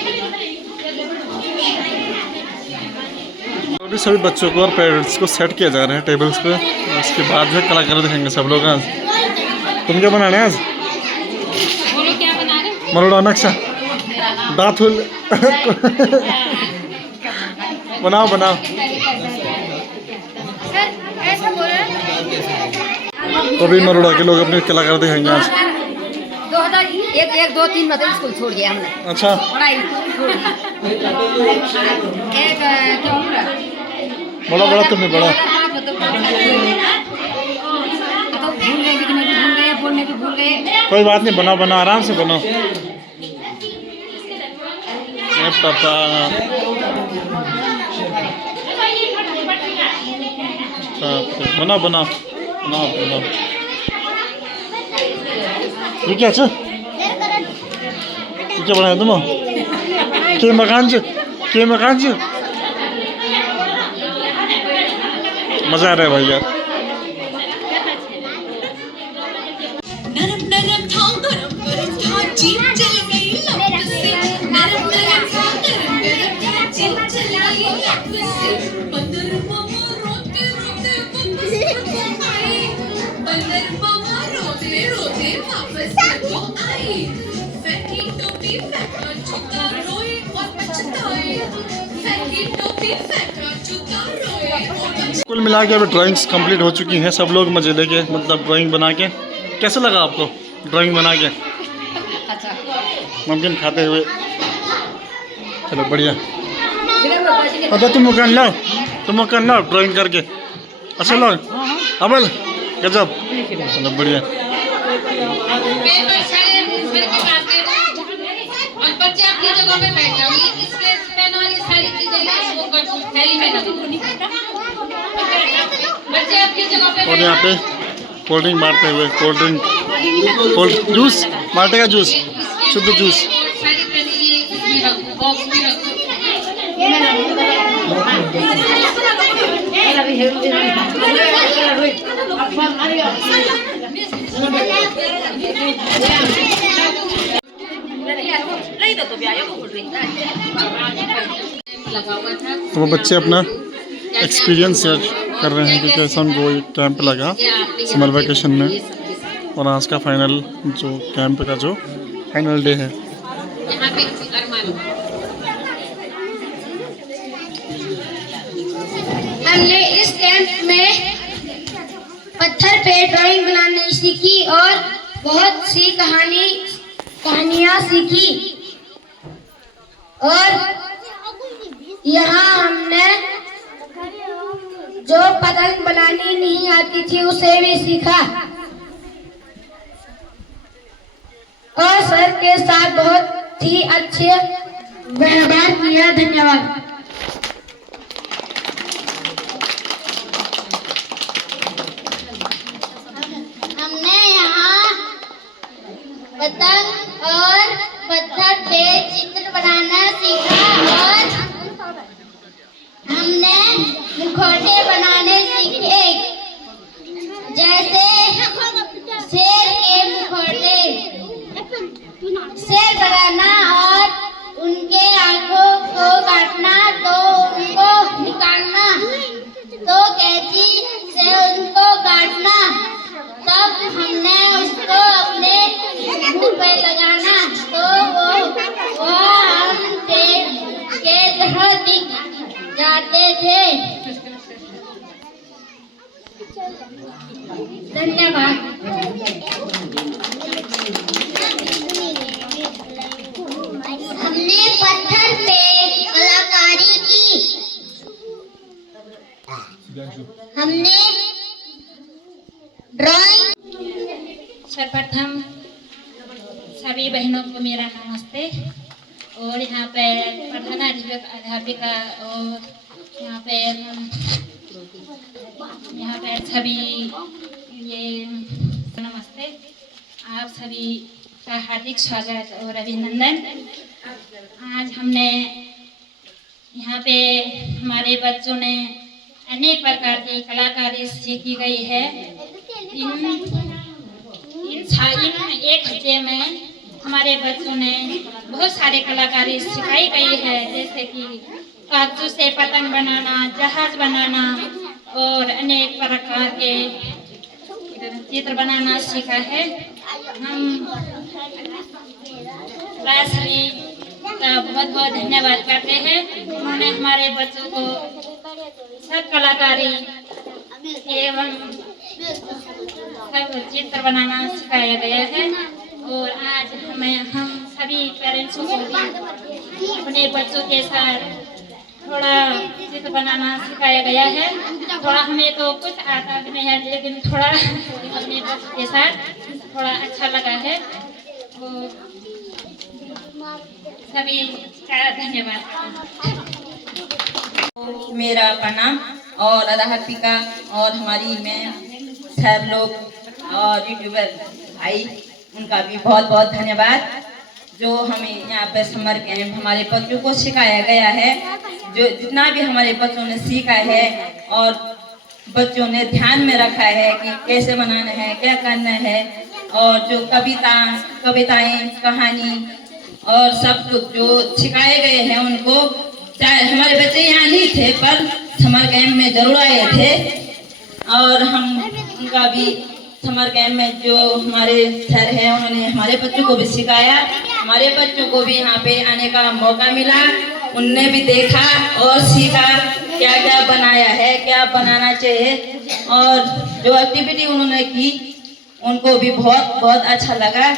तो अभी सभी बच्चों को और पेरेंट्स को सेट किया जा रहा है टेबल्स पे। उसके बाद जो कलाकार दिखेंगे सब लोग। आज तुम क्या बना रहे हैं? आज मरोड़ा नक्शा दातुल बनाओ। तो अभी मरोड़ा के लोग अपने कलाकार दिखाएंगे आज। 2001-2-3 मतलब स्कूल छोड़ दिया हमने। अच्छा, पढ़ाई छोड़ दी। बड़ा तुमने बड़ा तो भूल गए, लिखने भी भूल गए, बोलने भी भूल गए। कोई बात नहीं, बनाओ आराम से बनाओ। पापा बनाओ। ये क्या छ? ये क्या बनाया तुम? के मकान छ? के मकान छ? मजा आ रहा है भाई यार। नरम नरम था गरम गरम था जीप चल गई लप से नरम नरम था गरम गरम था जीप चल गई लप से बंदर मामा रोते रोते वापस आए बंदर मामा रोते रोते वापस आए फैकी टोपी फेंका जूता रोए और पछताए फैकी टोपी फेंका जूता रोए और कुल मिला के अभी ड्राइंग्स कंप्लीट हो चुकी हैं। सब लोग मजे लेके मतलब ड्राइंग बना के। कैसा लगा आपको ड्राइंग बना के? नमकीन खाते हुए। चलो बढ़िया। पता तुम मकान लाओ ड्राइंग करके। अच्छा लो अमल गजब। चलो बढ़िया। पेपर सारे सर के पास दे और बच्चे अपनी जगह पे बैठ जाओ। ये स्केच पेन और ये सारी चीजें वो कर थैली में रखो। बच्चे अपनी जगह पे और यहाँ पे कोल्ड ड्रिंक बांटते हुए कोल्ड जूस माल्टे का जूस शुद्ध जूस। सारी पेन ये रखो बॉक्स में रखो। तो वो बच्चे अपना एक्सपीरियंस शेयर कर रहे हैं कि कैसा उनको ये कैंप लगा समर वेकेशन में। और आज का फाइनल जो कैंप का जो फाइनल डे है। यहाँ पे अरमान हमने इस कैंप में पत्थर पे ड्राइंग बनानी सीखी और बहुत सी कहानियाँ सीखी। और यहाँ हमने जो पतंग बनानी नहीं आती थी उसे भी सीखा और सर के साथ बहुत ही अच्छे व्यवहार किया। धन्यवाद। हमने यहाँ पतंग और पत्थर पे चित्र बनाना सीखा और हमने मुखौटे बनाने सीखे जैसे शेर के मुखौटे। शेर बनाना और उनके आंखों को काटना तो उनको निकालना तो कैंची से उनको काटना तब हमने उसको अपने मुंह पे लगाना तो वो हम के तरह दिख जाते थे। धन्यवाद। हमने पत्थर पे कलाकारी की। हमने ड्राइंग। सर्वप्रथम सभी बहनों को मेरा नमस्ते। और यहाँ पे अध्यापिका और यहाँ पे सभी ये नमस्ते। आप सभी का हार्दिक स्वागत और अभिनंदन। आज हमने यहाँ पे हमारे बच्चों ने अनेक प्रकार की कलाकारी सीखी गई है। इन एक हफ्ते में हमारे बच्चों ने बहुत सारे कलाकारी सिखाई गई है, जैसे कि कागजों से पतंग बनाना, जहाज बनाना और अनेक प्रकार के चित्र बनाना सीखा है। हम राजश्री का बहुत बहुत धन्यवाद करते हैं। उन्होंने हमारे बच्चों को सब कलाकारी एवं सब चित्र बनाना सिखाया गया है। और आज हम सभी पेरेंट्सों को भी अपने बच्चों के साथ थोड़ा चित्र बनाना सिखाया गया है। थोड़ा हमें तो कुछ आता भी नहीं है, लेकिन थोड़ा अपने बच्चों के साथ थोड़ा अच्छा लगा है। तो सभी का धन्यवाद। मेरा प्रणाम और अध्यापिका और हमारी मैम सब लोग और यूट्यूबर भाई उनका भी बहुत बहुत धन्यवाद। जो हमें यहाँ पे समर कैंप हमारे बच्चों को सिखाया गया है, जो जितना भी हमारे बच्चों ने सीखा है और बच्चों ने ध्यान में रखा है कि कैसे बनाना है, क्या करना है, और जो कविताएं, कहानी और सब कुछ जो सिखाए गए हैं उनको, चाहे हमारे बच्चे यहाँ नहीं थे पर समर कैंप में जरूर आए थे। और हम उनका भी समर कैंप में जो हमारे सर हैं उन्होंने हमारे बच्चों को भी सिखाया, हमारे बच्चों को भी यहाँ पे आने का मौका मिला, उनने भी देखा और सीखा क्या क्या बनाया है, क्या बनाना चाहिए, और जो एक्टिविटी उन्होंने की उनको भी बहुत बहुत अच्छा लगा।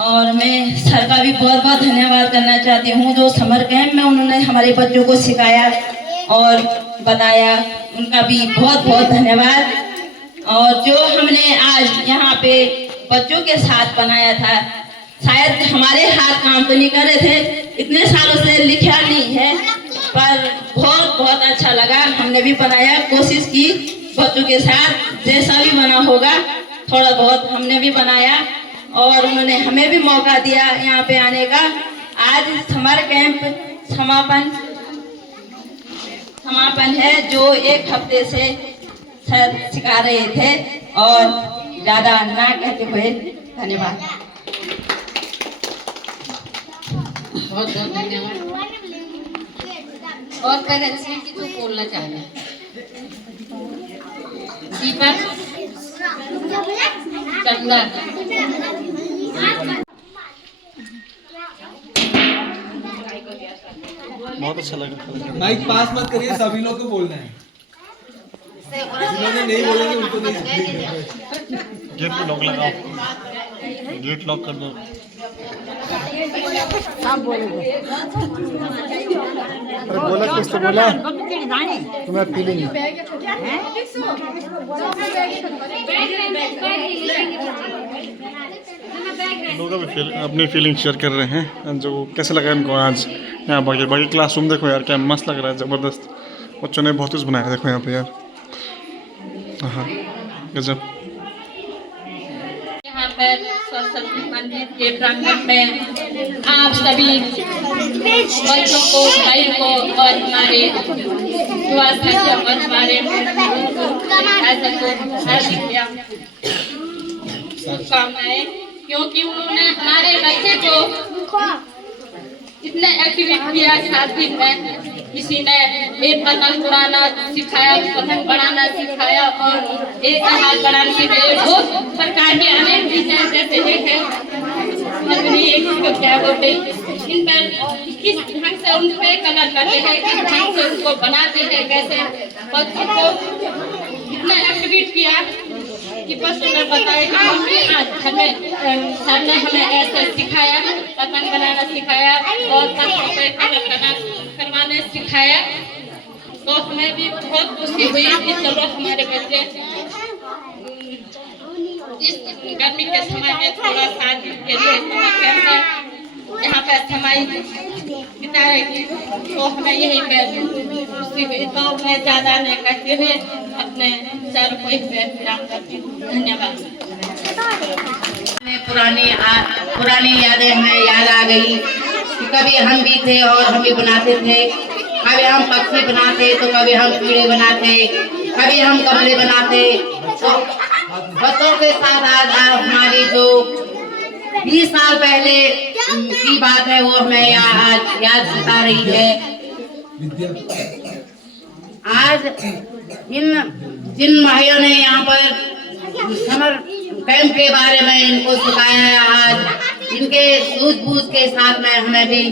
और मैं सर का भी बहुत बहुत धन्यवाद करना चाहती हूँ, जो समर कैंप में उन्होंने हमारे बच्चों को सिखाया और बताया, उनका भी बहुत बहुत धन्यवाद। और जो हमने आज यहाँ पे बच्चों के साथ बनाया था, शायद हमारे हाथ काम तो नहीं कर रहे थे, इतने सालों से लिखा नहीं है, पर बहुत बहुत अच्छा लगा। हमने भी बनाया, कोशिश की बच्चों के साथ, जैसा भी बना होगा थोड़ा बहुत हमने भी बनाया, और उन्होंने हमें भी मौका दिया यहाँ पे आने का। आज समर कैंप समापन है, जो 1 हफ्ते से सर सिखा रहे थे, और ज़्यादा ना कहते हुए धन्यवाद। बहुत बहुत धन्यवाद। और पेरेंट्स की जो बोलना चाह रहे हैं, दीपक, चंदा, बहुत अच्छा लगा। माइक पास मत करिए, सभी लोग को बोलना है, जिन्होंने नहीं बोलेंगे उनको नहीं। गेट पे लॉक लगाओ, गेट लॉक कर दो। अरे बोला कुछ तो बोला, तुम्हारा फीलिंग लोग अभी अपनी फीलिंग शेयर कर रहे हैं, जो कैसे लगा इनको आज यहाँ बाकी क्लासरूम। देखो यार क्या मस्त लग रहा है, ज़बरदस्त। बच्चों ने बहुत कुछ बनाया, देखो यहाँ पे यार, हाँ गजब। यहाँ पर सरस्वती मंदिर के प्रांगण में आप सभी बच्चों को, भाई को और हमारे युवा साथियों और हमारे शुभकामनाएं, क्योंकि उन्होंने हमारे बच्चे को इतने एक्टिविटी किया 7 दिन में। किसी ने एक पतंग उड़ाना सिखाया, पतंग बनाना सिखाया, और एक जहाज बनाना सिखाया। बहुत प्रकार के अनेक विषय जैसे देखे क्या बोलते, इन पर किस ढंग से उन पे कलर करते हैं, किस ढंग से उनको बनाते हैं, कैसे बच्चों को इतना एक्टिविटी किया कि बच्चों ने बताया कि मम्मी आज हमें सर ने हमें ऐसे सिखाया, पतंग बनाना सिखाया और बच्चों पे कलर करवाने सिखाया। तो हमें भी बहुत खुशी हुई कि चलो हमारे बच्चे इस गर्मी के समय में थोड़ा सा दिन के लिए समर कैंप में यहाँ पे समय बिताएगी, तो हमें यही पे खुशी हुई। तो मैं ज़्यादा नहीं कहते हुए अपने सर को विराम करती हूँ। धन्यवाद। पुरानी यादें हमें याद आ गई कि कभी हम भी थे और हम भी बनाते थे, कभी हम पक्षी बनाते तो कभी हम कीड़े बनाते, कभी हम कमरे बनाते। तो बच्चों के साथ आज हमारी जो 20 साल पहले की बात है वो हमें आज याद सता रही है। आज जिन भाइयों ने यहाँ पर समर कैंप के बारे में इनको सिखाया है, आज इनके सूझबूझ के साथ में हमें भी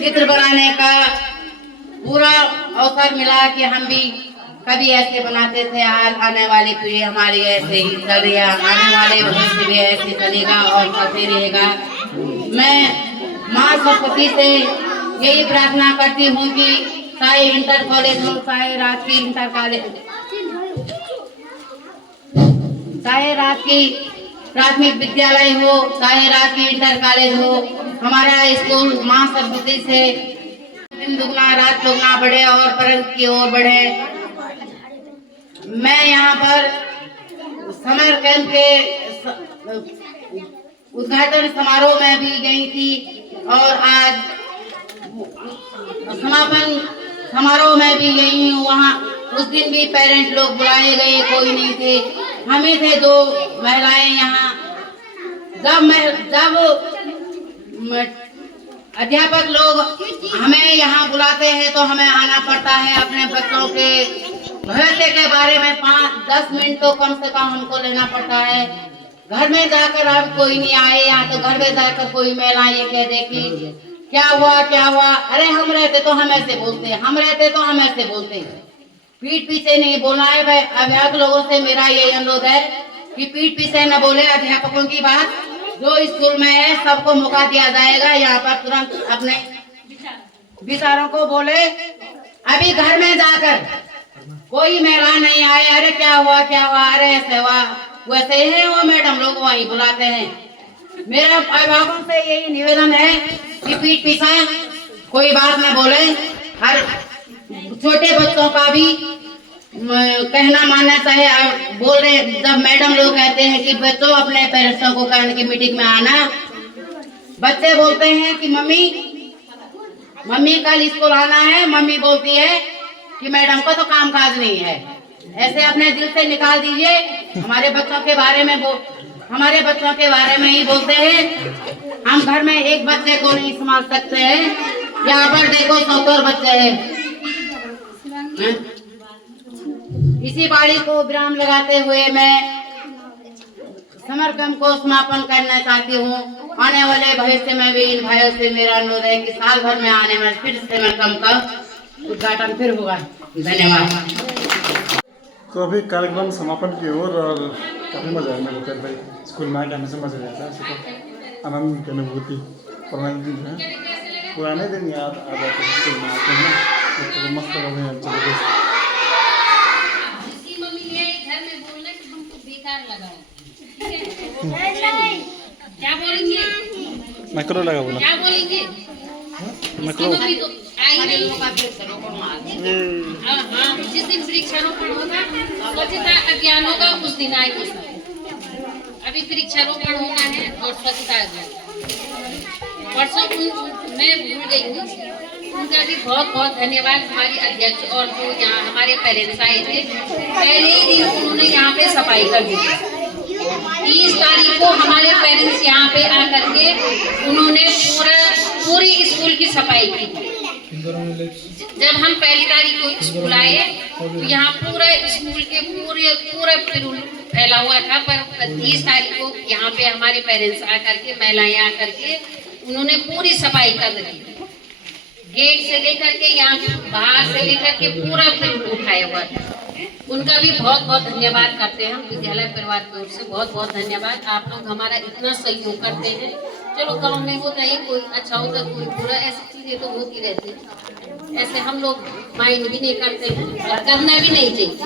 चित्र बनाने का पूरा अवसर मिला कि हम भी कभी ऐसे बनाते थे। आज आने वाली पीढ़ी हमारी ऐसे ही चल रही है, आने वाले भविष्य भी ऐसे चलेगा और चलते रहेगा। मैं माँ सरस्वती से यही प्रार्थना करती हूँ कि चाहे इंटर कॉलेज हो, चाहे राजकीय इंटर कॉलेज, चाहे राजकीय प्राथमिक विद्यालय हो, चाहे राजकीय इंटर कॉलेज हो, हमारा स्कूल माँ सरस्वती से दिन दुगना रात चौगुना बढ़े और प्रगति की ओर बढ़े। मैं यहाँ पर समर कैंप के उद्घाटन समारोह में भी गई थी और आज समापन समारोह में भी गई हूँ। वहाँ उस दिन भी पेरेंट्स लोग बुलाए गए, कोई नहीं थे, हमें थे 2 महिलाएं यहाँ। जब अध्यापक लोग हमें यहाँ बुलाते हैं तो हमें आना पड़ता है। अपने बच्चों के भविष्य के बारे में 5-10 मिनट तो कम से कम हमको लेना पड़ता है। घर में जाकर अब कोई नहीं आए यहाँ, तो घर में जाकर कोई महिला ये कह दे कि क्या हुआ, अरे हम रहते तो हम ऐसे बोलते, हम रहते तो हम ऐसे बोलते। पीठ पीछे नहीं बोलना है भाई। अध्यापक लोगों से मेरा ये अनुरोध है कि पीठ पीछे न बोले। अध्यापकों की बात जो स्कूल में है सबको मौका दिया जाएगा, यहाँ पर तुरंत अपने विचारों को बोले। अभी घर में जाकर कोई महिला नहीं आए, अरे क्या हुआ, अरे ऐसे हुआ, वैसे है वो मैडम लोग वहीं बुलाते हैं। मेरा अभिभावकों से यही निवेदन है कि पीठ पीछे कोई बात न बोले। हर छोटे बच्चों का भी कहना मानना चाहिए। बोल रहे जब मैडम लोग कहते हैं कि बच्चों अपने पेरेंट्सों को कहने की मीटिंग में आना, बच्चे बोलते हैं कि मम्मी कल स्कूल आना है। मम्मी बोलती है कि मैडम को तो काम काज नहीं है। ऐसे अपने दिल से निकाल दीजिए। हमारे बच्चों के बारे में ही बोलते हैं। हम घर में एक बच्चे को नहीं संभाल सकते हैं, यहाँ पर देखो 70 बच्चे हैं। इसी बाड़ी को विराम लगाते हुए मैं समर कैंप को समापन करना चाहती हूँ। आने वाले भविष्य में भी इन भाइयों से मेरा अनुरोध है कि साल भर में आने वाले फिर समर कैंप का उद्घाटन फिर होगा। धन्यवाद। तो अभी कार्यक्रम समापन की ओर और काफ़ी मज़ा आया मेरे को भाई। स्कूल में आके हमेशा मज़ा आता है, तो आनंद की अनुभूति। पुराने दिन जो है, पुराने दिन याद आ जाते हैं स्कूल में आते हैं, तो मस्त रहे हैं। चलो क्या बोलेंगे, माइक्रो लगा बोला, क्या बोलेंगे, माइक्रो तो आई नहीं। हाँ, जिस दिन वृक्षारोपण होगा, स्वच्छता अभियान होगा, उस दिन आएंगे सब। अभी वृक्षारोपण होना है और स्वच्छता अभियान। परसों मैं भूल गई हूँ, उनका भी बहुत बहुत धन्यवाद। हमारी अध्यक्ष और जो यहाँ हमारे पेरेंट्स आए थे, पहले ही दिन उन्होंने यहाँ पे सफाई कर दी। 30 तारीख को हमारे पेरेंट्स यहाँ पे आकर के उन्होंने पूरी स्कूल की सफाई की थी। जब हम पहली तारीख को स्कूल आए तो यहाँ पूरा स्कूल के पूरा फैला हुआ था, पर 30 तारीख को यहाँ पे हमारे पेरेंट्स आकर के, महिलाएं आकर के उन्होंने पूरी सफाई कर दी। गेट से लेकर के यहाँ बाहर से लेकर के पूरा उठाया हुआ था। उनका भी बहुत बहुत धन्यवाद करते हैं हम विद्यालय परिवार की ओर से। बहुत बहुत धन्यवाद। आप लोग हमारा इतना सहयोग करते हैं। चलो गांव में होता है, कोई अच्छा होता कोई बुरा, ऐसी चीजें तो होती रहती है। ऐसे हम लोग माइंड भी नहीं करते हैं और करना भी नहीं चाहिए।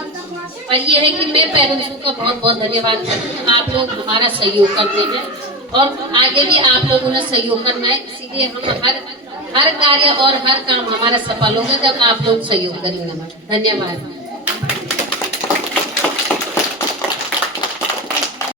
पर यह है कि मैं पेरेंट्स का बहुत बहुत धन्यवाद करती हूँ। आप लोग हमारा सहयोग करते हैं और आगे भी आप लोगों ने सहयोग करना है। इसीलिए हम हर कार्य और हर काम हमारा सफल होगा जब आप लोग सहयोग करेंगे हमारा। धन्यवाद।